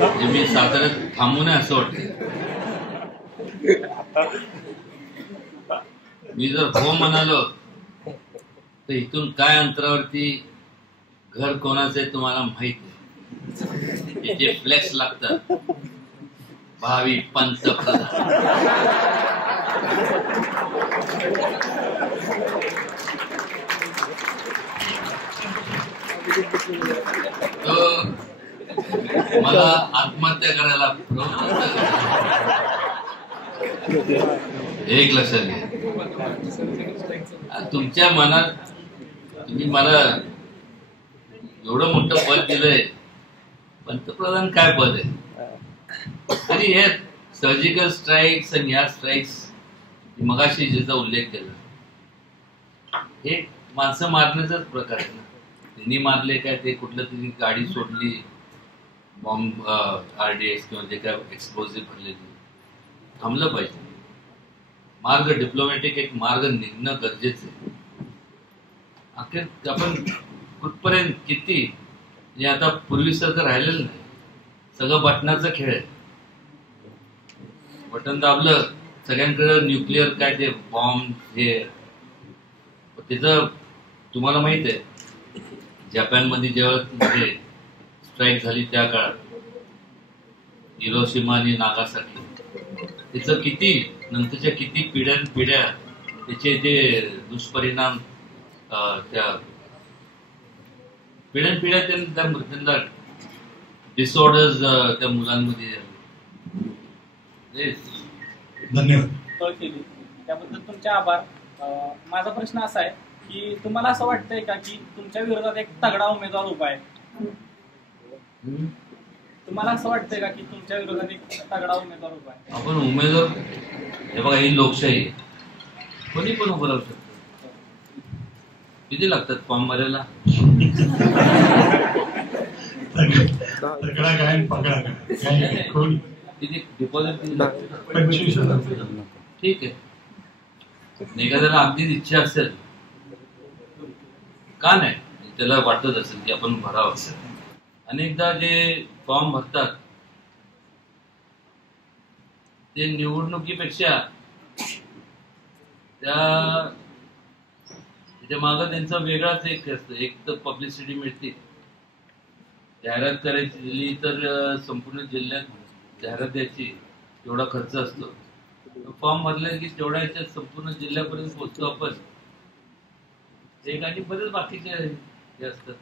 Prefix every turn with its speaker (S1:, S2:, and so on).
S1: म्हणजे मी साताऱ्यात थांबू नये असं वाटत मी जर हो म्हणालो तर इथून काय अंतरावरती घर कोणाचं आहे तुम्हाला माहीत आहे जे फ्लेक्स लागतात भावी पंतप्रधान तो मला आत्महत्या करायला एक लक्षात घ्या. तुमच्या मनात तुम्ही मला एवढं मोठं पद दिलंय पंतप्रधान काय पद आहे? तरी हे सर्जिकल स्ट्राईक्स आणि ह्या स्ट्राईक्स मगाशी ज्याचा उल्लेख केला हे माणसं मारण्याचाच प्रकार आहे ना. त्यांनी मारले काय ते कुठलं तरी गाडी सोडली बॉम्ब आरडीएक्स किंवा जे काय एक्सप्लोजिव्ह भरलेली थांबलं पाहिजे. मार्ग डिप्लोमॅटिक एक मार्ग निघणं गरजेचं आहे. अखेर आपण कुठपर्यंत किती हे आता पूर्वीसारखं राहिलेलं नाही. सगळं बटनाचा खेळ आहे. बटन दाबलं सगळ्यांकडे न्यूक्लिअर काय ते बॉम्ब हे. त्याचं तुम्हाला माहीत आहे जपानमध्ये जेव्हा म्हणजे स्ट्राईक झाली त्या काळात. हिरोशिमा आणि नागासाठी त्याचं किती नंतरच्या किती पिढ्यान पिढ्या त्याचे जे दुष्परिणाम त्या पिढ्यान पिढ्या त्या त्यांना डिसऑर्डर्स त्या मुलांमध्ये
S2: धन्यवाद.
S3: त्याबद्दल तुमचे आभार. माझा प्रश्न असा आहे की तुम्हाला असं वाटतंय का की तुमच्या विरोधात एक तगडा उमेदवार उभा आहे. तुम्हाला असं वाटतंय का की तुमच्या विरोधात एक तगडा उमेदवार उभा आहे?
S1: आपण उमेदवार हे बघा ही लोकशाही. आहे. कोणी पण उभं राहू शकतो. किती लागतात फॉर्म भरायला?
S2: तगडा काय पकडा काय? काय कोण?
S1: किती? डिपॉझिट किती लागते?
S2: पंचवीस हजार.
S1: ठीक आहे. आणि एखाद्याला अगदीच इच्छा असेल. का नाही? त्याला वाटत असेल की आपण भरावं अनेकदा जे फॉर्म भरतात ते निवडणुकीपेक्षा त्या त्याच्या मागं त्यांचा वेगळाच एक असतं. एक तर पब्लिसिटी मिळते. जाहिरात करायची दिली तर संपूर्ण जिल्ह्यात जाहिरात द्यायची तेवढा खर्च असतो. फॉर्म भरला की तेवढ्या याच्यात संपूर्ण जिल्ह्यापर्यंत पोहोचतो आपण. एक आणि बरेच बाकीचे हे असतात.